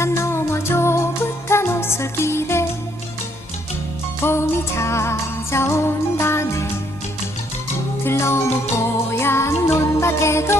산 너머 좁은 오솔길에 봄이 찾아온다네. 들 너머 뽀얀 논밭에도